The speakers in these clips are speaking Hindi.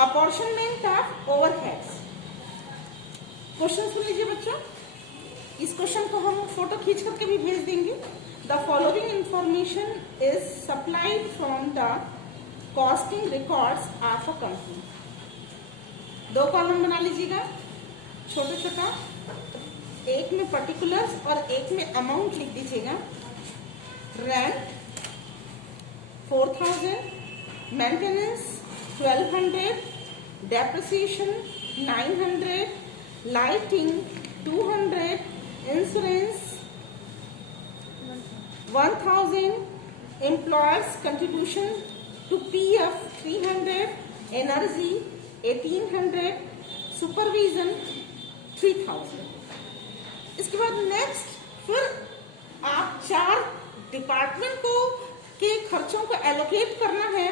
Apportionment of overheads. क्वेश्चन सुन लीजिए बच्चों, इस क्वेश्चन को हम फोटो खींच करके भी भेज देंगे। The following information is supplied from the costing records of a company. 2 column बना लीजिएगा छोटा छोटा, एक में पर्टिकुलर्स और एक में अमाउंट लिख दीजिएगा। Rent 4000, maintenance 1200, depreciation 900, lighting 200, insurance 1000, employer's contribution to PF 300, energy 1800, supervision 3000। इसके बाद नेक्स्ट फिर आप 4 डिपार्टमेंट को के खर्चों को एलोकेट करना है,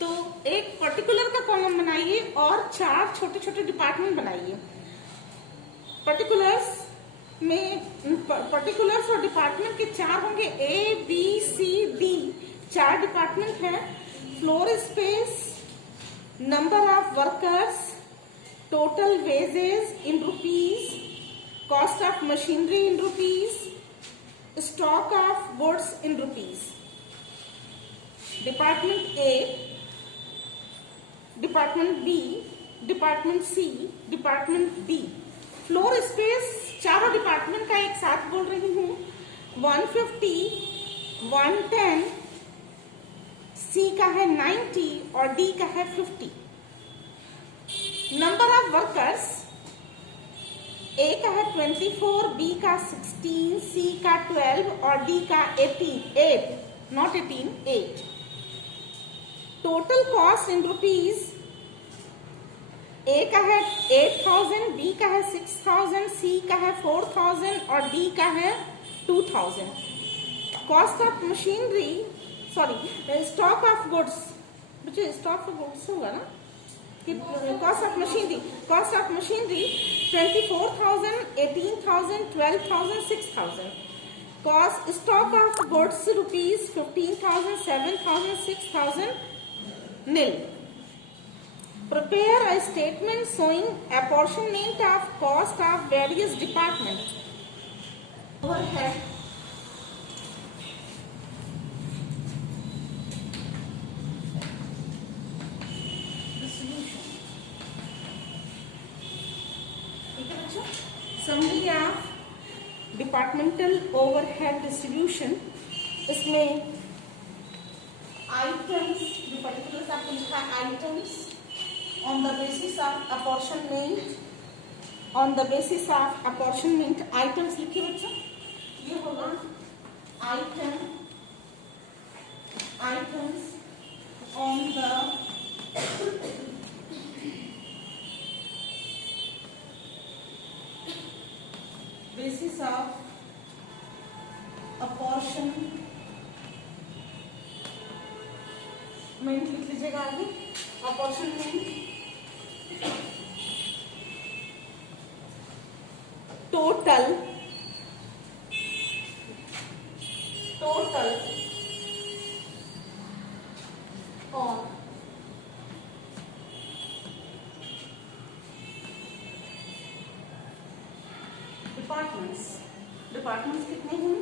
तो एक पर्टिकुलर का कॉलम बनाइए और 4 छोटे छोटे डिपार्टमेंट बनाइए। पर्टिकुलर्स और डिपार्टमेंट के 4 होंगे, A B C D 4 department हैं। Floor space, number of workers, total wages in rupees, cost of machinery in rupees, stock of goods in rupees. Department A, department B, department C, department D. Floor space चारों डिपार्टमेंट का एक साथ बोल रही हूं, 150, 110, सी का है 90 और डी का है 50। नंबर ऑफ वर्कर्स, ए का है 24, बी का 16, सी का 12 और डी का 8, not 18, 8। Total cost in rupees, A का है 8000, बी का है 6000, सी का है 4000 और डी का है 2000। Cost of machinery, sorry stock of goods, बच्चे स्टॉक ऑफ गुड्स होगा ना, cost of machinery 24,000, 18,000, 12,000, 6,000। Cost stock of goods rupees 15,000, 7,000, 6,000 nil। Prepare a statement showing apportionment of cost of various departments। Overhead, summary of departmental overhead distribution। इसमें आइटम्स, जो पर्टिकुलर्स आपको लिखा है items, on the basis of apportionment items लिखिए बच्चों। ये होगा items on the basis of apportionment लिख लीजिएगा आगे। अपॉर्शनमेंट टोटल ऑन डिपार्टमेंट्स कितने हैं?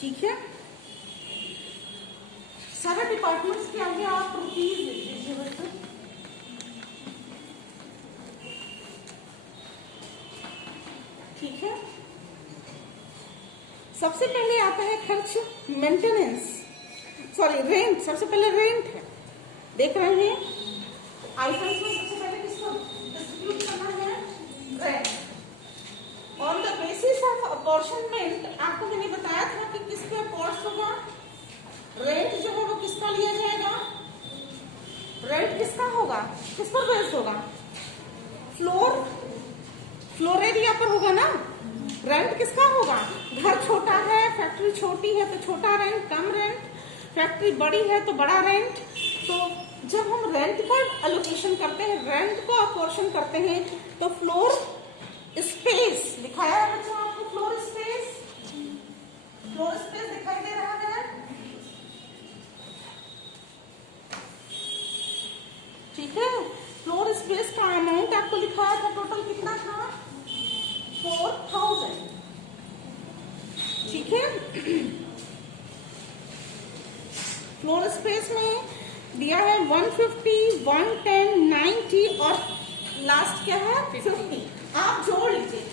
ठीक है, सारे डिपार्टमेंट्स के आगे आप रुपीज लिख दीजिए बच्चों। ठीक है, सबसे पहले आता है खर्च मेंटेनेंस, रेंट। सबसे पहले रेंट है, देख रहे हैं आइटम्स में सबसे पहले किसको डिस्ट्रीब्यूट करना है? Rent. On the basis of apportionment आपको मैंने बताया था कि किस पे अपॉर्स होगा, रेंट जो है वो किसका लिया जाएगा, रेंट किसका होगा, किस पर बेस्ड होगा? फ्लोर एरिया पर होगा ना। रेंट किसका होगा? घर छोटा है, फैक्ट्री छोटी है तो छोटा रेंट, कम रेंट, फैक्ट्री बड़ी है तो बड़ा रेंट। तो जब हम रेंट का एलोकेशन करते हैं, रेंट को अपॉर्शन करते हैं, तो फ्लोर स्पेस दिखाया है बच्चों आपको, फ्लोर स्पेस दिखाई दे रहा है। ठीक है, फ्लोर स्पेस का अमाउंट आपको लिखाया था, टोटल कितना था? 4000। ठीक है, फ्लोर स्पेस में दिया है 150, 110, 90 और लास्ट क्या है? 50। आप जोड़ लीजिए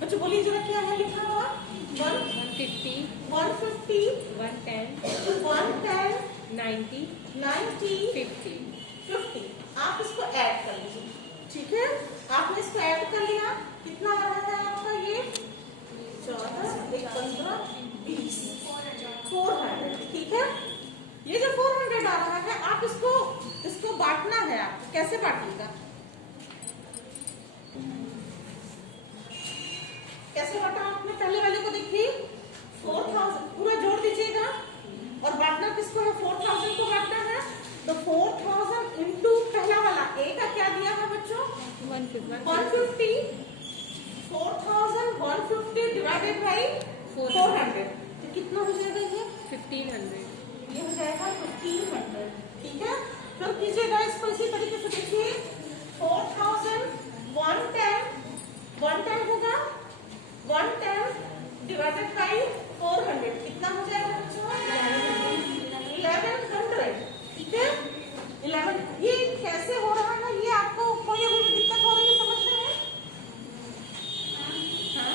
बच्चों, बोलिए जरा क्या है लिखा हुआ? 150, 110, 90, 50। आप इसको ऐड कर लीजिए। ठीक है, आपने इसको ऐड कर लिया, कितना आ रहा है आपका? ये 14, 15, 20, 400। ठीक है, ये जो 400 आ रहा है, आप इसको बांटना है। आप कैसे बांटिएगा? कैसे बांटा आपने? पहले वाले को देखिए, 4000 पूरा जोड़ दीजिएगा और बांटना किसको है? 4000 को बांटना है। तो 4000 इंटू पहला वाला ए का क्या दिया है बच्चों? 150। 4150 डिवाइडेड बाई 400, तो कितना हो जाएगा? ये 1500। ये हो जाएगा 1500। ठीक है, फिर कीजिएगा इसको इसी तरीके से। देखिए 4000 110 होगा, 110 डिवाइडेड बाई 400 कितना हो जाएगा बच्चों? 1100। ठीक है, 11। ये कैसे हो रहा है? ये आपको कोई अभी भी दिक्कत हो रही है समझने में? हाँ?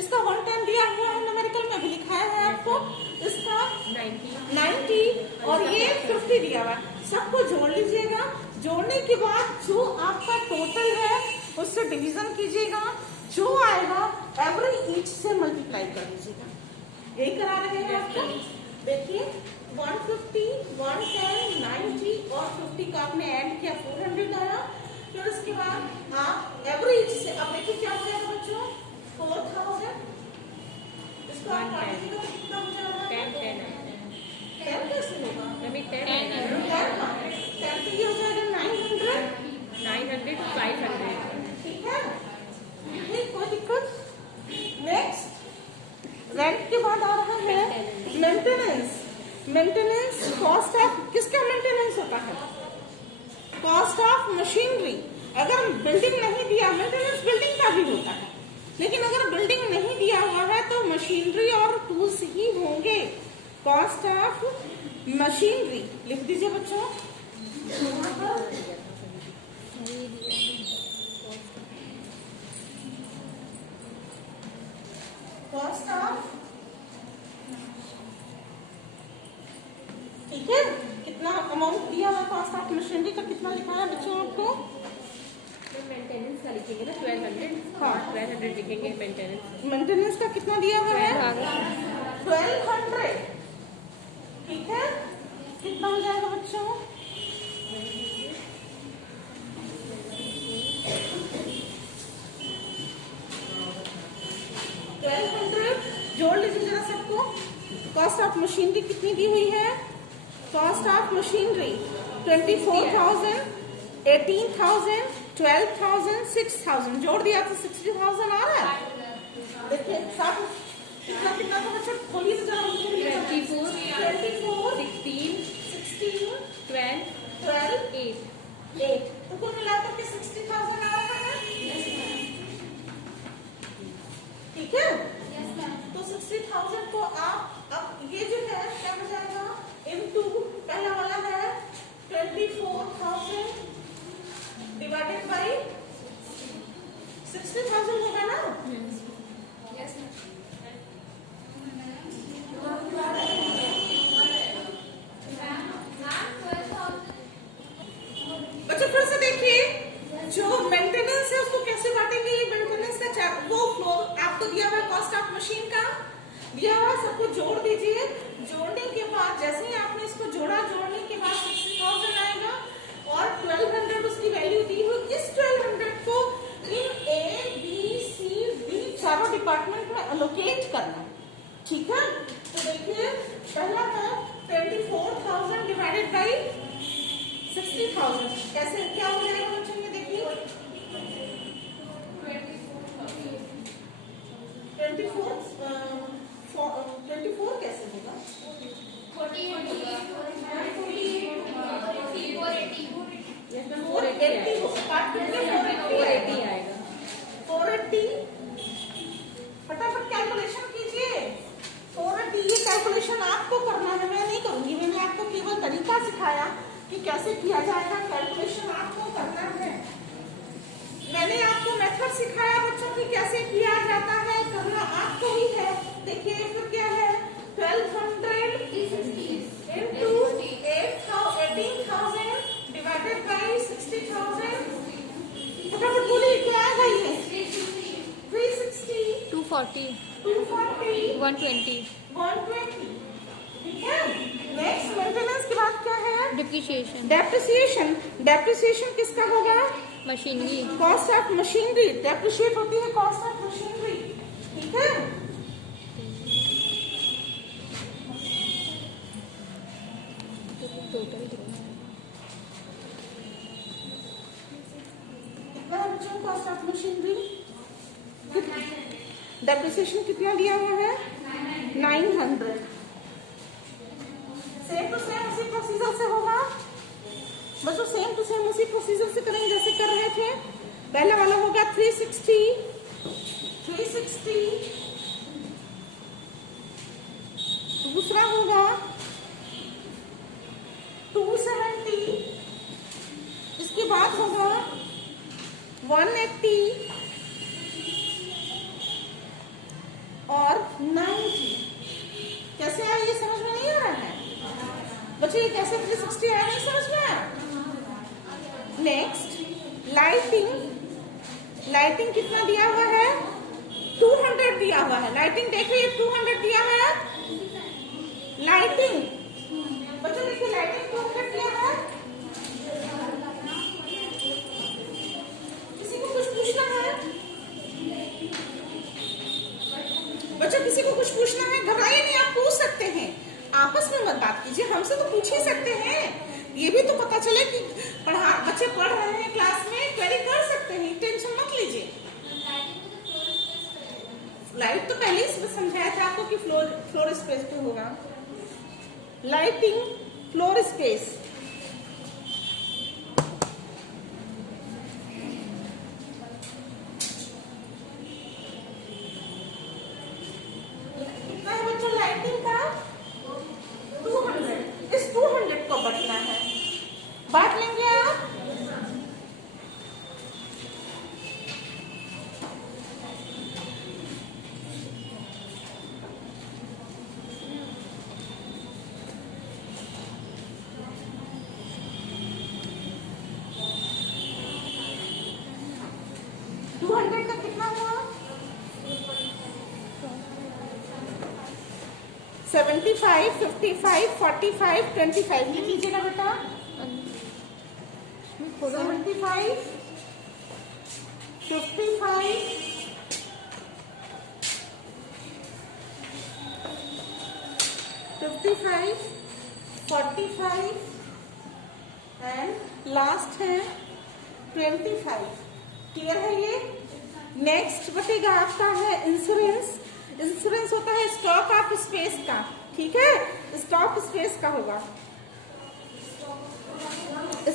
इसका 110 दिया हुआ है, न्यूमेरिकल में भी लिखाया है आपको। इसका 90 और ये 50 दिया हुआ है। सबको जोड़ लीजिएगा। जोड़ने के बाद जो आपका टोटल है उससे डिवीजन कीजिएगा, जो आएगा एवरी ईच से मल्टीप्लाई कर लीजिएगा। यही करा रहे हैं आपको। देखिए 150, 110, 90 और 50 का आपने ऐड किया, 400 आया। फिर उसके बाद आप एवरी ईच से, अब देखिए क्या हो जाएगा बच्चों? 4000। इसको आप काटिएगा, कितना हो जाएगा? 10 कैसे होगा? 10 तो ये हो जाएगा 900 to 500। ठीक है, कोई दिक्कत? नेक्स्ट रेंट के बाद आ रहा है मेंटेनेंस। कॉस्ट ऑफ किसका मेंटेनेंस होता है? Cost of machinery. अगर बिल्डिंग नहीं दिया, मेंटेनेंस बिल्डिंग का भी होता है, लेकिन अगर बिल्डिंग नहीं दिया हुआ है तो मशीनरी और टूल्स ही होंगे। कॉस्ट ऑफ मशीनरी लिख दीजिए बच्चों। कॉस्ट ऑफ, ठीक है, कितना अमाउंट दिया हुआ कॉस्ट ऑफ मशीनरी का? कितना लिखा है बच्चों आपको? मेंटेनेंस का लिखेंगे ना 1200। हाँ, 1200 लिखेंगे मेंटेनेंस का कितना दिया हुआ है? 1200। ठीक है, कितना हो जाएगा बच्चों? 1200 जोड़ लीजिए जरा सबको। कॉस्ट ऑफ मशीनरी कितनी दी हुई है? कॉस्ट ऑफ मशीनरी 24,000, 18,000, 12,000, 6,000 जोड़ दिया तो 60,000 आ रहा है। देखिए साथ कितना कितना तो बच्चा बोलिए तो जरा। 24, 16, 12, 8 तो कुल मिलाकर के 60,000 आ रहा है। ठीक है, तो 60,000 को आप अब ये जो है क्या हो जाएगा? इनटू पहला वाला है 24,000 डिवाइडेड बाई 60,000 होगा ना? बच्चों फिर से देखिए, जो मेंटेनेंस है उसको कैसे बांटेंगे? ये मेंटेनेंस का वो फ्लोर आपको दिया हुआ कॉस्ट ऑफ मशीन का दिया हुआ, सबको जोड़ दीजिए। जोड़ने के बाद जैसे ही आपने इसको जोड़ा, जोड़ने के बाद 60,000 आएगा और 1200 उसकी वैल्यू दी हुई। इस 1200 को इन A, B, C, D चारों डिपार्टमेंट में एलोकेट करना है। ठीक है, तो देखिए पहला है 24,000 डिवाइडेड बाई 60,000, कैसे क्या हो जाएगा बच्चों, ये देखिए 24 कैसे होगा, 480 आएगा। 480 फटाफट कैलकुलेशन कीजिए। 480 ये कैलकुलेशन आपको करना है, मैं नहीं करूंगी, मैंने आपको केवल तरीका सिखाया कि कैसे किया जाएगा, कैलकुलेशन आपको करना है। मैंने आपको मेथड सिखाया बच्चों की कैसे किया जाता है, करना आपको ही है। देखिए फिर क्या है, 1200 into 18,000 डिवाइडेड बाई 60,000, फटाफट बोलिए क्या आएगा ये, 360, 240, 240, 120, 120, ठीक है। नेक्स्ट मेंटेनेंस के बाद क्या है, डिप्रिशिएशन, डेप्रिसिएशन। डेप्रिसिएशन किसका होगा, machinery, cost of machinery, depreciate होती है कॉस्ट ऑफ मशीनरी, ठीक है। टोटल कितना है बच्चों कॉस्ट ऑफ मशीनरी, डेप्रिसिएशन कितना दिया हुआ है, 900। सेम टू सेम उसी प्रोसीजर से होगा बच्चों, सेम टू सेम उसी प्रोसीजर से करेंगे जैसे कर रहे थे। पहला वाला होगा 360, दूसरा होगा 270, इसके बाद होगा 180 और 90। कैसे आया ये समझ में नहीं आ रहा है बच्चों, ये कैसे 360 आया नहीं समझ में आया। नेक्स्ट लाइटिंग, लाइटिंग कितना दिया हुआ है, 200 दिया हुआ है। लाइटिंग देखिए 200 दिया है, लाइटिंग बच्चों देखिए लाइटिंग 200 दिया है। किसी को कुछ पूछना है बच्चों, किसी को कुछ पूछना है, घबराइए नहीं, आप पूछ सकते हैं, आपस में मत बात कीजिए, हमसे तो पूछ ही सकते हैं। ये भी तो पता चले कि बच्चे पढ़ रहे हैं क्लास में, क्वेरी कर सकते हैं, टेंशन मत लीजिए। लाइट तो पहले ही समझाया था आपको कि फ्लोर स्पेस पे होगा। लाइटिंग फ्लोर स्पेस, कितना है बच्चों लाइटिंग का, 200। इस 200 को बटना है, बांट लेंगे आप। का कितना हुआ, 75, 55, 45, 25 लिख लीजिएगा बेटा। 75, 55, 55, 45 एंड लास्ट है 25। क्लियर है ये। नेक्स्ट बटेगा आपका है इंश्योरेंस। इंश्योरेंस होता है स्टॉक ऑफ स्पेस का, ठीक है, स्टॉक स्पेस का होगा,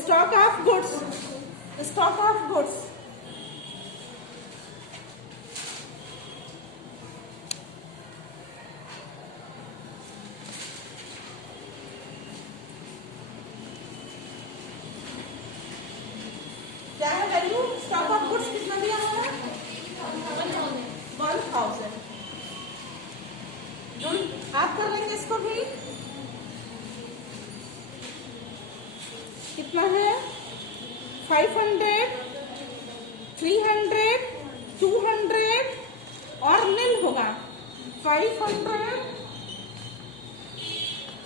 stock of goods, stock of goods. क्या है वैल्यू, स्टॉक ऑफ गुड्स कितना दिया हुआ है, 1000। आप कर लेंगे इसको भी, कितना है 500, 300, 200 और नील होगा 500,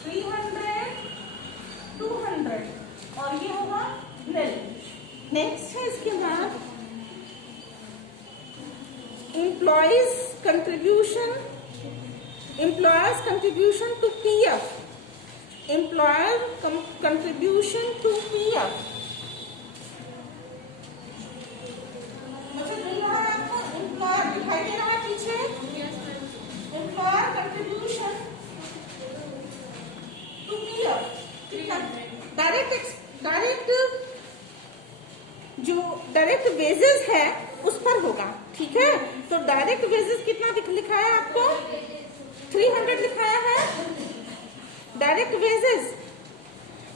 300, 200 और ये होगा नील। नेक्स्ट है इसके बाद employees contribution Employer's contribution to PF. Employer contribution to PF. मुझे मिल रहा है आपको? Employer दिखाई दे रहा है पीछे? Employer contribution to PF. कितना? डायरेक्ट जो डायरेक्ट वेजेस है उस पर होगा, ठीक है। तो डायरेक्ट वेजेस कितना लिखा है आपको? 300 लिखाया है डायरेक्ट वेजेस।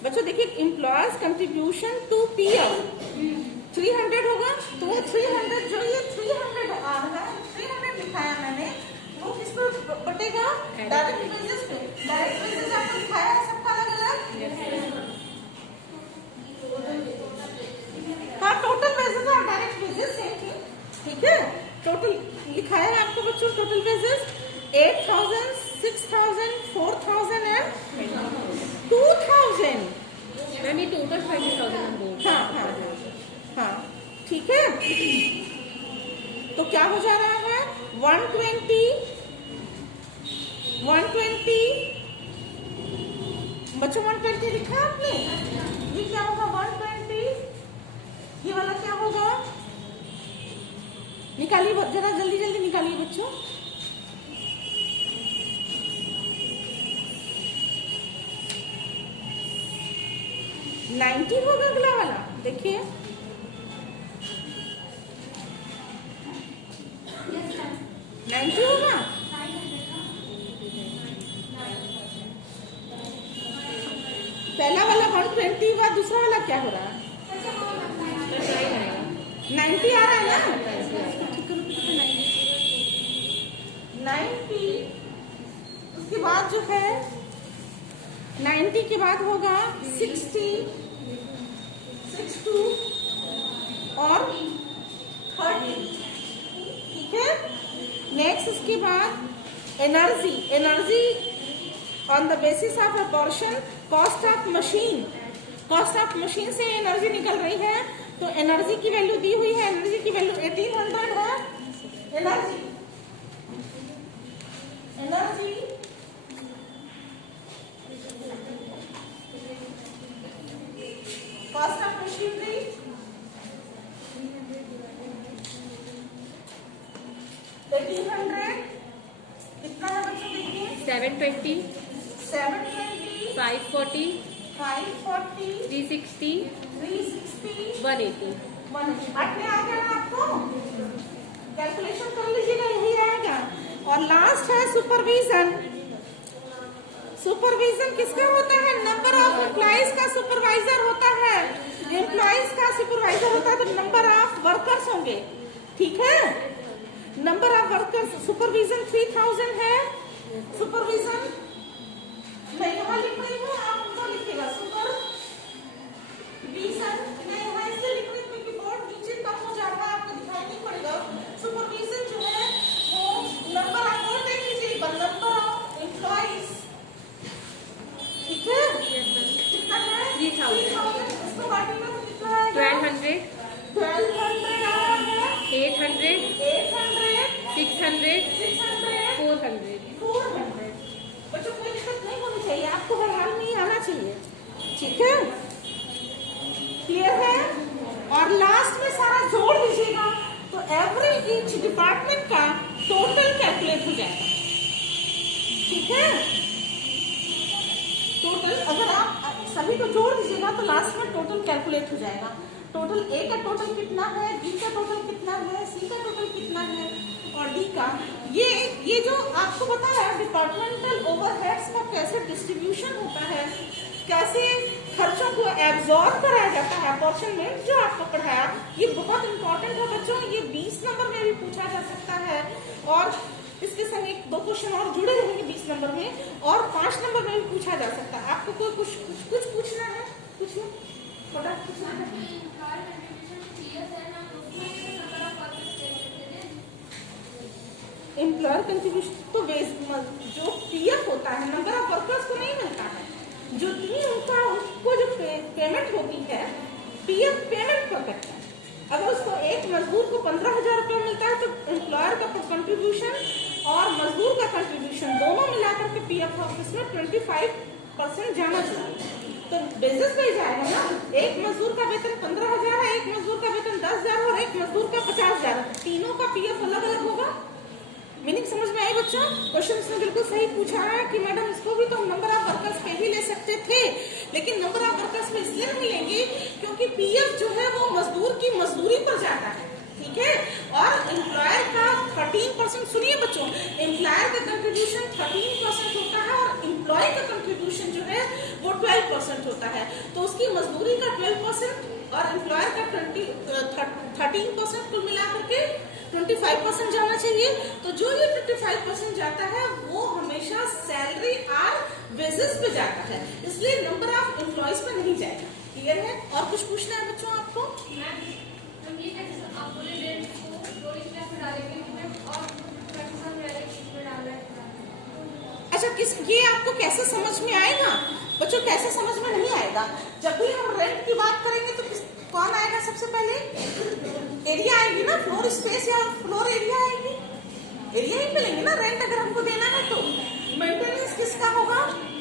बच्चों देखिए, एम्प्लॉयर्स कंट्रीब्यूशन टू पीएफ 300 होगा, तो 300 जो ये 300 आ रहा है, 300 लिखाया मैंने, वो किस पर बटेगा? डायरेक्ट वेजेस पे। डायरेक्ट वेजेस आपको लिखाया है सबका अलग-अलग। हाँ, टोटल वेजेस और डायरेक्ट वेजेस सेम थी, ठीक है। टोटल लिखाया है आपको बच्चों, टोटल वेजेस 8,000, 6,000, 4,000 एंड 2,000। मैम ये टोटल 20,000 हम बोल। हाँ हाँ हाँ, ठीक है। तो क्या हो जा रहा है? 120 बच्चों 120 लिखा आपने? ये क्या होगा? 120, ये वाला क्या होगा? निकालिए जरा, जल्दी जल्दी निकालिए बच्चों। $90 होगा अगला वाला, देखिए। $90 होगा। पहला वाला 120 हुआ, दूसरा वाला क्या हो रहा है? 90 आ रहा है ना? 90 उसके बाद जो है 90 के बाद होगा 60, 62 और 30, ठीक है। नेक्स्ट उसके बाद energy on the basis of a portion cost of machine से एनर्जी निकल रही है, तो एनर्जी की वैल्यू दी हुई है, एनर्जी की वैल्यू 1800 है। एनर्जी कॉस्ट ऑफ मशीनरी 1800 कितना है बच्चों? देखिए 720, 720, 540, 540, 360, 360, 180। 180 आ गया ना आपको? कैलकुलेशन कर लीजिएगा, यही आएगा। और लास्ट है सुपरविजन। सुपरविजन किसका होता है? नंबर ऑफ एम्प्लॉइज का सुपरवाइजर होता है। एम्प्लॉइज का सुपरवाइजर होता है तो नंबर ऑफ वर्कर्स होंगे, ठीक है। नंबर ऑफ वर्कर्स, सुपरविजन 3000 है। सुपरविजन मैं यहाँ लिख रही हूँ, आप उनको लिखिएगा। सुपरविजन मैं यहाँ इससे लिख रही हूँ क्योंकि बोर्ड नीचे कम हो जाता है, आपको दिखाई नहीं पड़ेगा। सुपरविजन जो है वो नंबर ऑफ, वो देख लीजिए, नंबर ऑफ एम्प्लॉइज, ठीक है। कितना है? 3,000। इसको बांटेंगे तो कितना आएगा? 1200, 1200 आ रहा है। 800, 800, 600, 600, 400। 400। बच्चों कोई दिक्कत नहीं होनी चाहिए, आपको हर हाल में ही आना चाहिए, ठीक है। क्लियर है? और लास्ट में सारा जोड़ दीजिएगा तो एवरी ईच डिपार्टमेंट का टोटल कैलकुलेट हो जाएगा, ठीक है। टोटल अगर आप सभी को जोड़ दीजिएगा तो लास्ट में टोटल कैलकुलेट हो जाएगा। टोटल ए का टोटल कितना है, बी का टोटल कितना है, सी का टोटल कितना है और डी का। ये जो आपको बताया डिपार्टमेंटल ओवरहेड्स का कैसे डिस्ट्रीब्यूशन होता है, कैसे खर्चों को एब्जॉर्ब कराया जाता है, अपॉर्चनमेंट जो आपको पढ़ाया, ये बहुत इंपॉर्टेंट है बच्चों। ये 20 नंबर में भी पूछा जा सकता है और इसके संग एक 2 क्वेश्चन और जुड़े रहेंगे 20 नंबर में, और 5 नंबर में भी पूछा जा सकता है। आपको कोई कुछ पूछना है? पूछिए, बता पूछना है। एम्प्लॉयर कंट्रीब्यूशन तो जो पीएफ होता है, नंबर ऑफ वर्कर्स को नहीं मिलता है, जो उनको जो पेमेंट होती है, पीएफ पेमेंट पर करता है। अगर उसको एक मजदूर को 15,000 रुपये मिलता है तो एम्प्लॉयर का कंट्रीब्यूशन और मजदूर का कंट्रीब्यूशन दोनों ऑफ ऑफिस में 25% जाना चाहिए। तो बेसिस पे जाएगा ना, एक मजदूर का वेतन 15,000 है, एक मजदूर का वेतन 10,000 और एक मजदूर का 50,000, तीनों का पीएफ अलग अलग होगा। मीनिंग समझ में आई बच्चों? क्वेश्चन इसने बिल्कुल सही पूछा है कि मैडम इसको भी तो हम नंबर ऑफ वर्कर्स पे ही ले सकते थे, लेकिन नंबर ऑफ वर्कर्स में इसलिए नहीं लेंगे क्योंकि पीएफ जो है वो मजदूर की मजदूरी पर जाता है, ठीक है। और एम्प्लॉयर का 13%, सुनिए बच्चों, एम्प्लॉयर का कंट्रीब्यूशन 13% होता है और एम्प्लॉय का कंट्रीब्यूशन जो है वो 12% होता है। तो उसकी मजदूरी का 12% और एम्प्लॉयर का 13% कुल मिलाकर के 25% जाना चाहिए। तो जो ये 25% जाता है वो हमेशा सैलरी और वेजेस पे जाता है, इसलिए नंबर ऑफ एम्प्लॉयज पे नहीं जाएगा। क्लियर है? और कुछ पूछना है बच्चों आपको? अच्छा, किस ये आपको कैसे समझ में आएगा बच्चों? कैसे समझ में नहीं आएगा? जब भी हम रेंट की बात करेंगे तो कौन आएगा सबसे पहले? एरिया आएगी ना, फ्लोर स्पेस या फ्लोर एरिया आएगी, एरिया ही मिलेंगे ना। रेंट अगर हमको देना है तो मेंटेनेंस किसका होगा?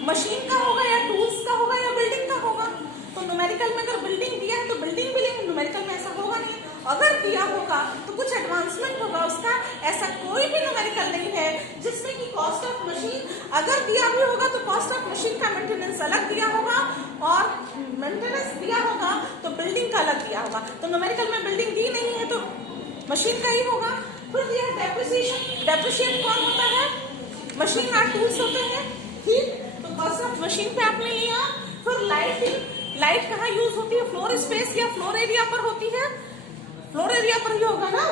मशीन का होगा या टूल्स का होगा या बिल्डिंग का होगा? तो न्यूमेरिकल में अगर बिल्डिंग दिया है तो बिल्डिंग भी लेंगे, न्यूमेरिकल में ऐसा होगा नहीं। अगर दिया होगा तो कुछ एडवांसमेंट होगा उसका, ऐसा कोई भी न्यूमेरिकल नहीं है जिसमें कि कॉस्ट ऑफ मशीन अगर दिया भी होगा तो कॉस्ट ऑफ मशीन का मेंटेनेंस अलग दिया होगा और मेंटेनेंस दिया होगा तो बिल्डिंग का अलग दिया होगा। तो न्यूमेरिकल में बिल्डिंग दी नहीं है तो मशीन का ही होगा। फिर यह डेप्रिसिएशन, डेप्रिशिएट कौन होता है? मशीन और टूल्स होते हैं, ठीक। तो कॉस्ट ऑफ मशीन पे आपने लिया। फिर लाइट कहाँ यूज होती है? फ्लोर स्पेस या फ्लोर एरिया पर होती है? फ्लोर एरिया पर ही होगा ना।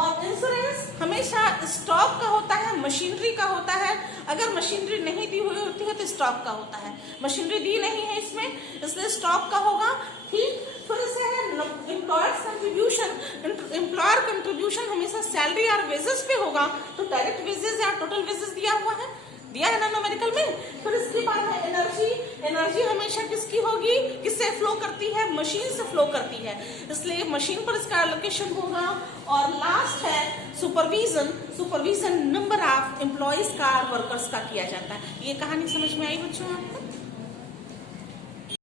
और इंश्योरेंस हमेशा स्टॉक का होता है, मशीनरी का होता है। अगर मशीनरी नहीं दी हुई होती है तो स्टॉक का होता है, मशीनरी दी नहीं है इसमें इसलिए स्टॉक का होगा, ठीक। फिर इसे है एम्प्लॉयर्स कंट्रीब्यूशन, एम्प्लॉयर कंट्रीब्यूशन हमेशा सैलरी और वेजेस पे होगा। तो डायरेक्ट वेजेस या टोटल वेजेस दिया हुआ है, दिया है ना न्यूमेरिकल में। फिर इसके बाद है एनर्जी, एनर्जी हमेशा किसकी होगी? किससे फ्लो करती है? मशीन से फ्लो करती है, इसलिए मशीन पर इसका एलोकेशन होगा। और लास्ट है supervision, supervision number of employees का और वर्कर्स का किया जाता है। ये कहानी समझ में आई बच्चों आपको?